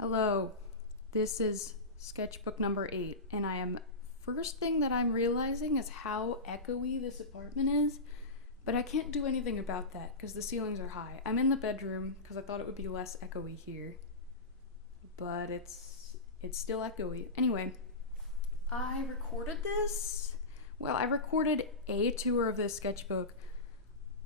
Hello, this is sketchbook number 8, and first thing that I'm realizing is how echoey this apartment is, but I can't do anything about that because the ceilings are high. I'm in the bedroom because I thought it would be less echoey here, but it's still echoey. Anyway, I recorded this. Well, I recorded a tour of this sketchbook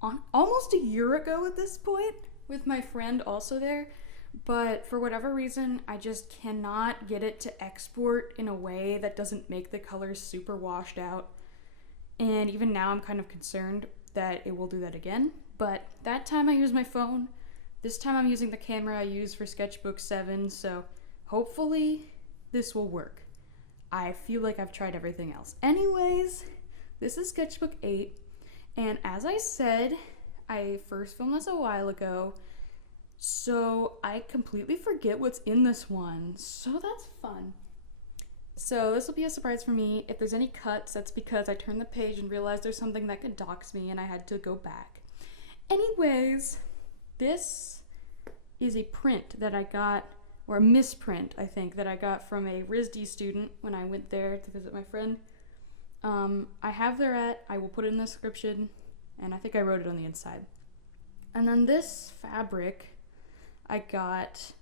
on almost a year ago at this point, with my friend also there. But for whatever reason, I just cannot get it to export in a way that doesn't make the colors super washed out. And even now I'm kind of concerned that it will do that again. But that time I used my phone. This time I'm using the camera I used for Sketchbook 7, so hopefully this will work. I feel like I've tried everything else. Anyways, this is Sketchbook 8, and as I said, I first filmed this a while ago, so I completely forget what's in this one, so that's fun. So this will be a surprise for me. If there's any cuts, that's because I turned the page and realized there's something that could dox me and I had to go back. Anyways, this is a print that I got, or a misprint, I think, that I got from a RISD student when I went there to visit my friend. I have I will put it in the description, and I think I wrote it on the inside. And then this fabric I got,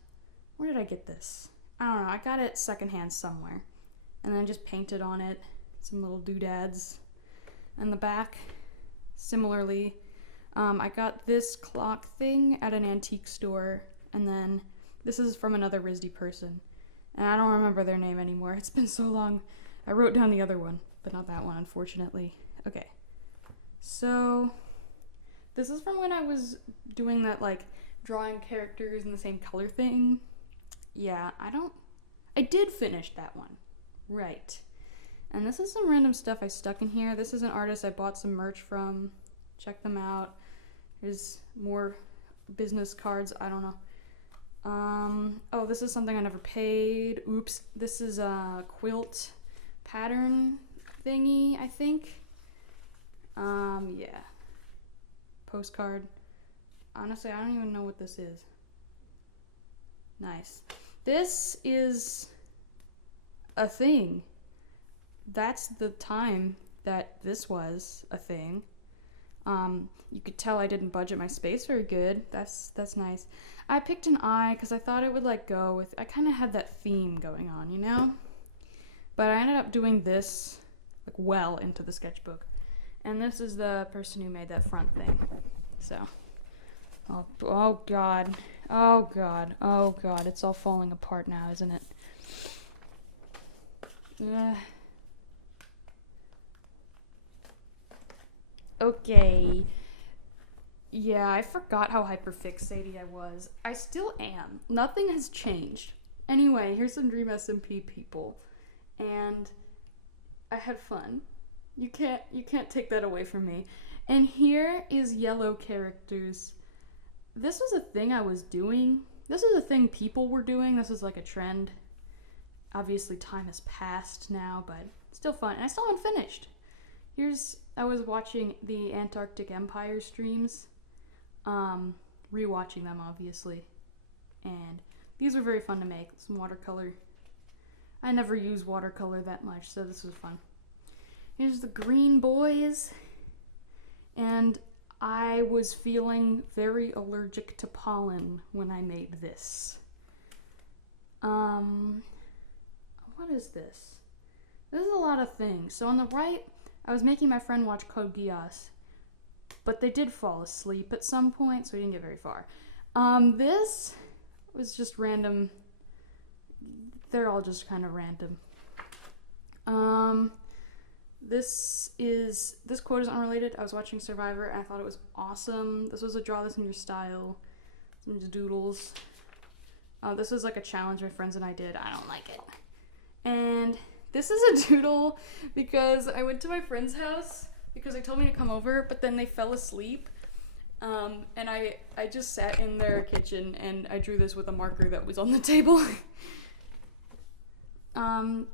where did I get this? I don't know, I got it secondhand somewhere. And then I just painted on it some little doodads. And the back, similarly, I got this clock thing at an antique store, and then this is from another RISD person. And I don't remember their name anymore, it's been so long. I wrote down the other one, but not that one, unfortunately. Okay, so this is from when I was doing that, like, drawing characters in the same color thing. Yeah, I did finish that one. Right. And this is some random stuff I stuck in here. This is an artist I bought some merch from. Check them out. There's more business cards. I don't know. Oh, this is something I never paid. Oops. This is a quilt pattern thingy, I think. Yeah. Postcard. Honestly, I don't even know what this is. Nice. This is a thing. That's the time that this was a thing. You could tell I didn't budget my space very good. That's nice. I picked an eye because I thought it would like go with, I kind of had that theme going on, you know? But I ended up doing this like well into the sketchbook. And this is the person who made that front thing. So, oh God, oh God, oh God, it's all falling apart now, isn't it? Okay. Yeah, I forgot how hyperfixated I was. I still am. Nothing has changed. Anyway, here's some Dream SMP people. And I had fun. You can't take that away from me. And here is yellow characters. This was a thing I was doing. This is a thing people were doing. This is like a trend. Obviously time has passed now, but still fun. And I still haven't finished. I was watching the Antarctic Empire streams. Rewatching them, obviously. And these were very fun to make. Some watercolor. I never use watercolor that much, so this was fun. Here's the green boys. And I was feeling very allergic to pollen when I made this. What is this? This is a lot of things. So on the right, I was making my friend watch cholioSUS, but they did fall asleep at some point, so we didn't get very far. This was just random. They're all just kind of random. This quote is unrelated. I was watching Survivor and I thought it was awesome. This was a draw this in your style. Some doodles. This was like a challenge my friends and I did. I don't like it. And this is a doodle because I went to my friend's house because they told me to come over, but then they fell asleep. And I just sat in their kitchen and I drew this with a marker that was on the table.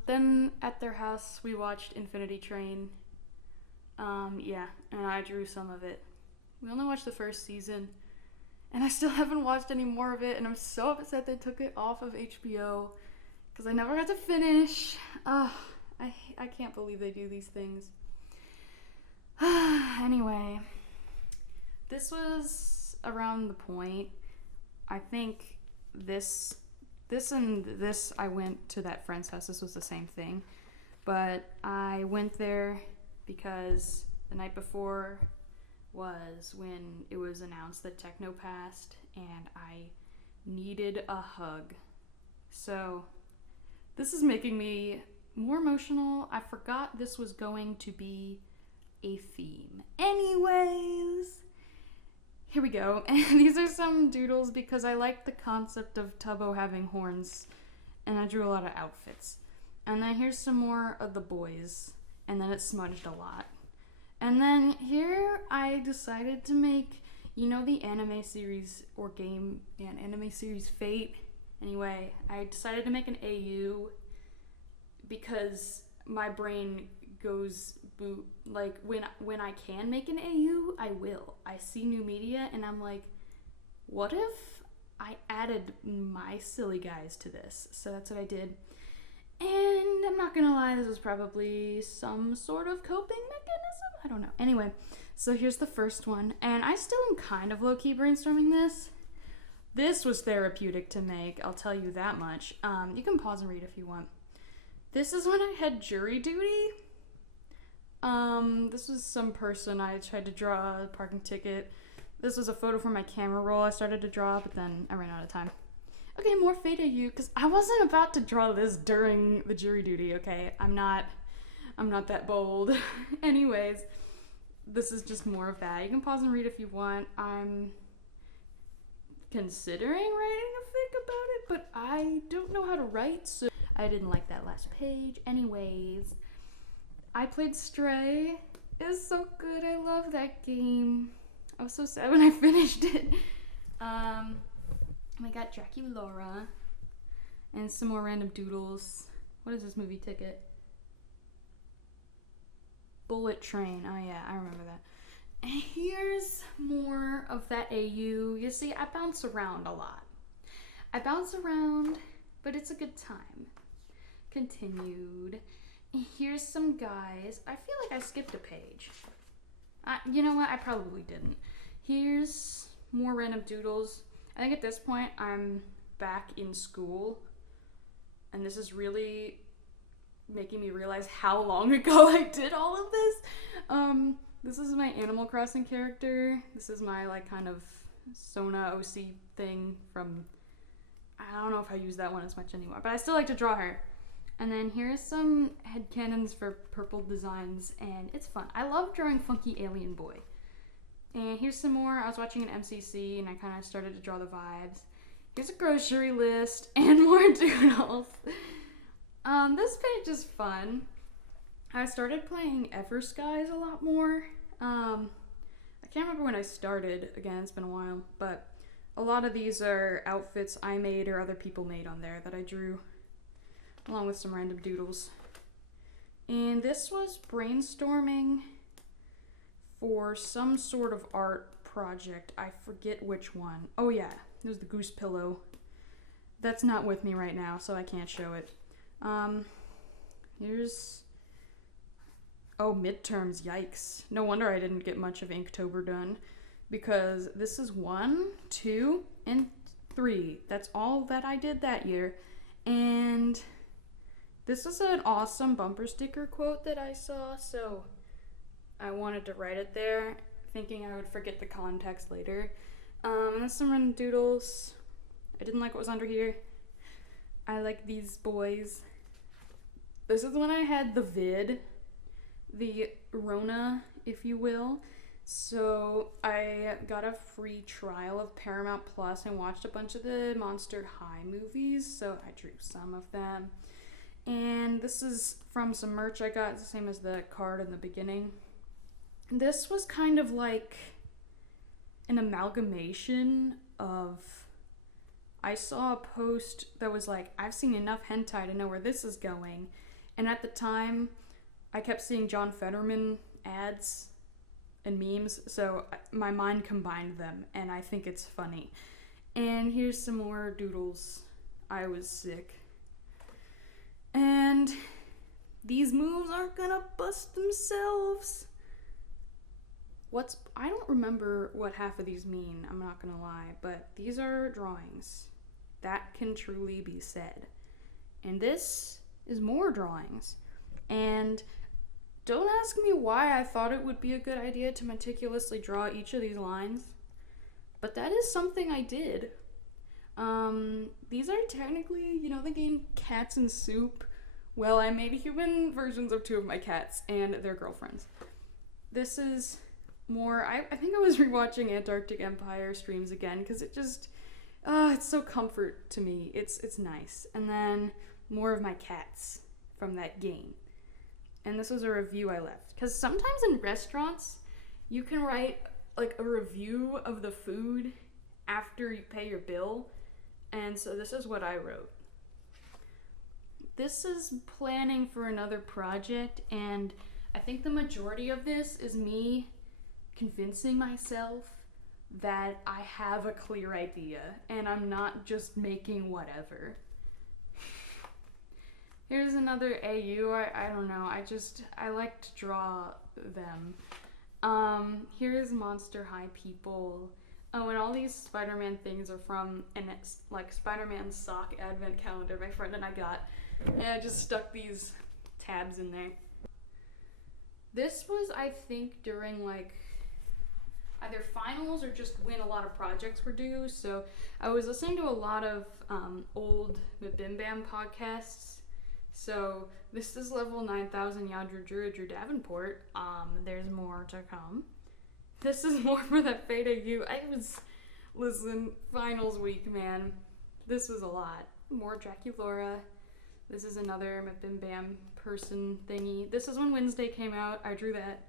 Then at their house we watched Infinity Train. Yeah, and I drew some of it. We only watched the first season. and I still haven't watched any more of it, and I'm so upset they took it off of HBO because I never got to finish. I can't believe they do these things. Anyway, this was around the point, I think this I went to that friend's house. This was the same thing, but I went there because the night before was when it was announced that techno passed, and I needed a hug. So this is making me more emotional. I forgot this was going to be a theme. Anyways, here we go. And these are some doodles because I like the concept of Tubbo having horns, and I drew a lot of outfits. And then here's some more of the boys, and then it's smudged a lot. And then here I decided to make, you know, the anime series or game, anime series Fate. Anyway, I decided to make an AU because my brain goes boot. Like, when I can make an AU, I will. I see new media and I'm like, what if I added my silly guys to this? So that's what I did. And I'm not gonna lie, this was probably some sort of coping mechanism. I don't know. Anyway, so here's the first one. And I still am kind of low-key brainstorming this. This was therapeutic to make, I'll tell you that much. You can pause and read if you want. This is when I had jury duty. This was some person I tried to draw a parking ticket. This was a photo from my camera roll I started to draw, but then I ran out of time. Okay, more Fate AU, because I wasn't about to draw this during the jury duty, okay? I'm not that bold. Anyways, this is just more of that. You can pause and read if you want. I'm considering writing a fic about it, but I don't know how to write, so I didn't like that last page. Anyways, I played Stray. It was so good. I love that game. I was so sad when I finished it. I got Draculaura and some more random doodles. What is this movie ticket? Bullet Train. Oh yeah, I remember that. And here's more of that AU. You see, I bounce around a lot. I bounce around, but it's a good time. Continued. And here's some guys. I feel like I skipped a page. You know what? I probably didn't. Here's more random doodles. I think at this point I'm back in school, and this is really making me realize how long ago I did all of this. This is my Animal Crossing character. This is my like kind of Sona OC thing from, I don't know if I use that one as much anymore, but I still like to draw her. And then here's some headcanons for purple designs, and it's fun. I love drawing funky alien boy. And here's some more. I was watching an MCC and I kind of started to draw the vibes. Here's a grocery list and more doodles. This page is fun. I started playing Everskies a lot more. I can't remember when I started. Again, it's been a while. But a lot of these are outfits I made or other people made on there that I drew, along with some random doodles. And this was brainstorming for some sort of art project. I forget which one. Oh yeah, it was the goose pillow. That's not with me right now, so I can't show it. Here's, oh, midterms, yikes. No wonder I didn't get much of Inktober done, because this is 1, 2, and 3. That's all that I did that year. And this is an awesome bumper sticker quote that I saw, so I wanted to write it there, thinking I would forget the context later. There's some random doodles. I didn't like what was under here. I like these boys. This is when I had the vid, the Rona, if you will. So I got a free trial of Paramount Plus and watched a bunch of the Monster High movies, so I drew some of them. And this is from some merch I got, it's the same as the card in the beginning. This was kind of like an amalgamation of, I saw a post that was like, I've seen enough hentai to know where this is going. And at the time, I kept seeing John Fetterman ads and memes, so my mind combined them, and I think it's funny. And here's some more doodles. I was sick. And these moves aren't gonna bust themselves. I don't remember what half of these mean, I'm not gonna lie, but these are drawings. That can truly be said. And this is more drawings. And don't ask me why I thought it would be a good idea to meticulously draw each of these lines, but that is something I did. These are technically, the game Cats and Soup. Well, I made human versions of two of my cats and their girlfriends. This is more, I think I was rewatching Antarctic Empire streams again, because it just, it's so comfort to me. It's nice. And then more of my cats from that game. And this was a review I left. Because sometimes in restaurants, you can write like a review of the food after you pay your bill. And so this is what I wrote. This is planning for another project, and I think the majority of this is me convincing myself that I have a clear idea and I'm not just making whatever. Here's another AU. I don't know. I like to draw them. Here's Monster High people. Oh, and all these Spider-Man things are from Spider-Man sock advent calendar my friend and I got. And I just stuck these tabs in there. This was, I think, during either finals or just when a lot of projects were due. So I was listening to a lot of old Bim Bam podcasts. So this is level 9000 Yadra Davenport. There's more to come. This is more for that Fata U. Listen, finals week, man. This was a lot. More Draculaura. This is another Bim Bam person thingy. This is when Wednesday came out. I drew that.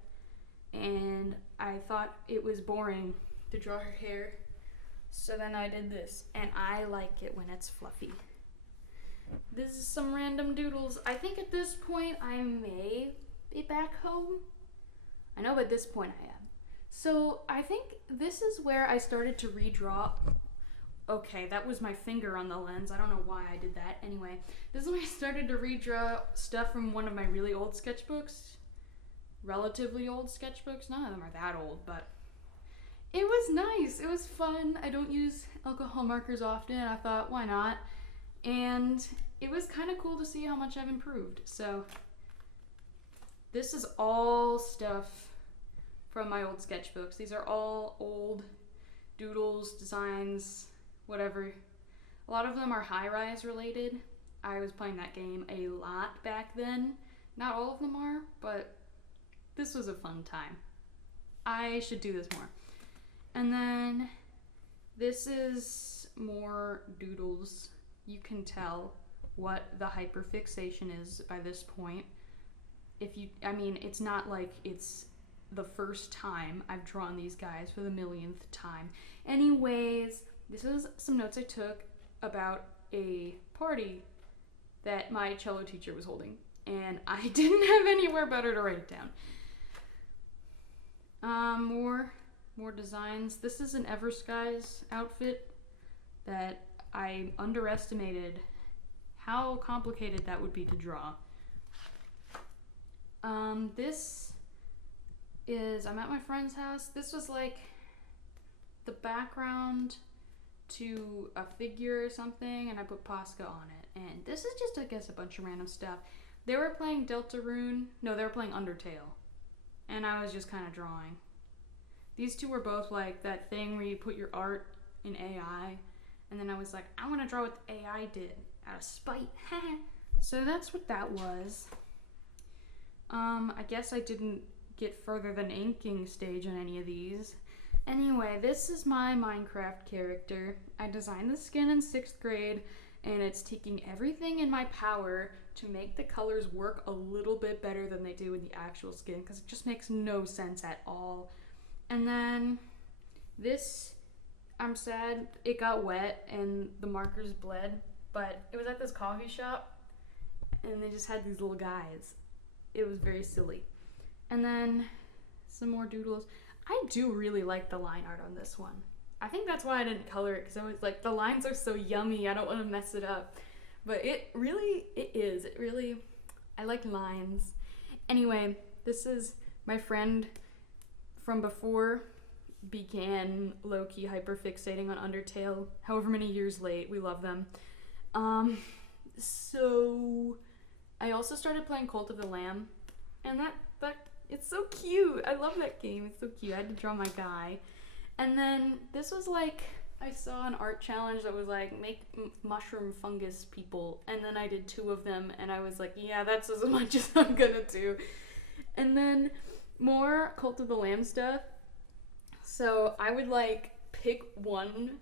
And I thought it was boring to draw her hair. So then I did this. And I like it when it's fluffy. This is some random doodles. I think at this point I may be back home. I know at this point I am. So I think this is where I started to redraw. Okay, that was my finger on the lens. I don't know why I did that. Anyway, this is when I started to redraw stuff from one of my really old sketchbooks. Relatively old sketchbooks. None of them are that old, but it was nice. It was fun. I don't use alcohol markers often. I thought, why not? And it was kind of cool to see how much I've improved. So this is all stuff from my old sketchbooks. These are all old doodles, designs, whatever. A lot of them are high-rise related. I was playing that game a lot back then. Not all of them are, but this was a fun time. I should do this more. And then this is more doodles. You can tell what the hyperfixation is by this point. It's not like it's the first time I've drawn these guys for the millionth time. Anyways, this is some notes I took about a party that my cello teacher was holding, and I didn't have anywhere better to write it down. More designs. This is an Everskies outfit that I underestimated how complicated that would be to draw. This is, I'm at my friend's house. This was like the background to a figure or something, and I put Posca on it. And this is just, I guess, a bunch of random stuff. They were playing Deltarune. No, they were playing Undertale. And I was just kind of drawing. These two were both like that thing where you put your art in AI. And then I was like, I want to draw what the AI did out of spite. So that's what that was. I guess I didn't get further than inking stage on any of these. Anyway, this is my Minecraft character. I designed the skin in 6th grade, and it's taking everything in my power to make the colors work a little bit better than they do in the actual skin, because it just makes no sense at all. And then this, I'm sad it got wet and the markers bled, but it was at this coffee shop, and they just had these little guys. It was very silly. And then some more doodles. I do really like the line art on this one. I think that's why I didn't color it, because I was like, the lines are so yummy, I don't want to mess it up. But it really, I like lines. Anyway, this is my friend from before began low-key hyperfixating on Undertale, however many years late. We love them. So I also started playing Cult of the Lamb, and that it's so cute. I love that game. It's so cute. I had to draw my guy. And then this was like, I saw an art challenge that was like, make mushroom fungus people, and then I did 2 of them, and I was like, yeah, that's as much as I'm gonna do. And then more Cult of the Lamb stuff. So I would like pick one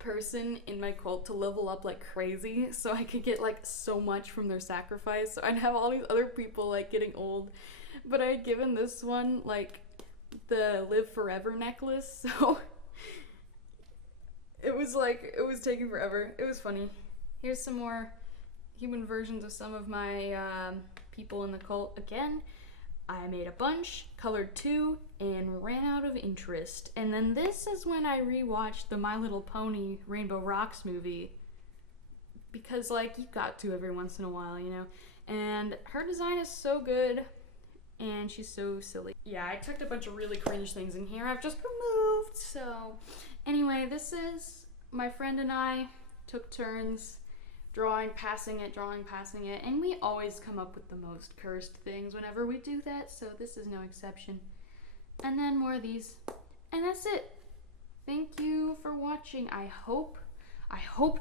person in my cult to level up like crazy, so I could get like so much from their sacrifice. So I'd have all these other people like getting old, but I had given this one like the live forever necklace, so it was taking forever. It was funny. Here's some more human versions of some of my people in the cult. Again, I made a bunch, colored 2, and ran out of interest. And then this is when I rewatched the My Little Pony Rainbow Rocks movie, because like you got to every once in a while, you know. And her design is so good, and she's so silly. Yeah, I tucked a bunch of really cringe things in here I've just removed. So anyway, this is my friend and I took turns drawing, passing it, and we always come up with the most cursed things whenever we do that, so this is no exception. And then more of these, and that's it. Thank you for watching. I hope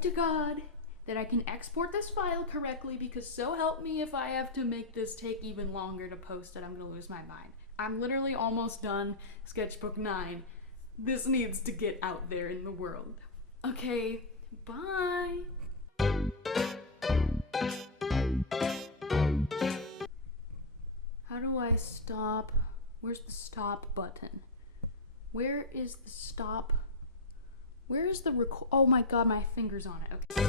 to God that I can export this file correctly, because so help me if I have to make this take even longer to post it, I'm gonna lose my mind. I'm literally almost done Sketchbook 9. This needs to get out there in the world. Okay, bye. How do I stop? Where's the stop button? Where is the stop? Where is the record? Oh my god, my finger's on it. Okay.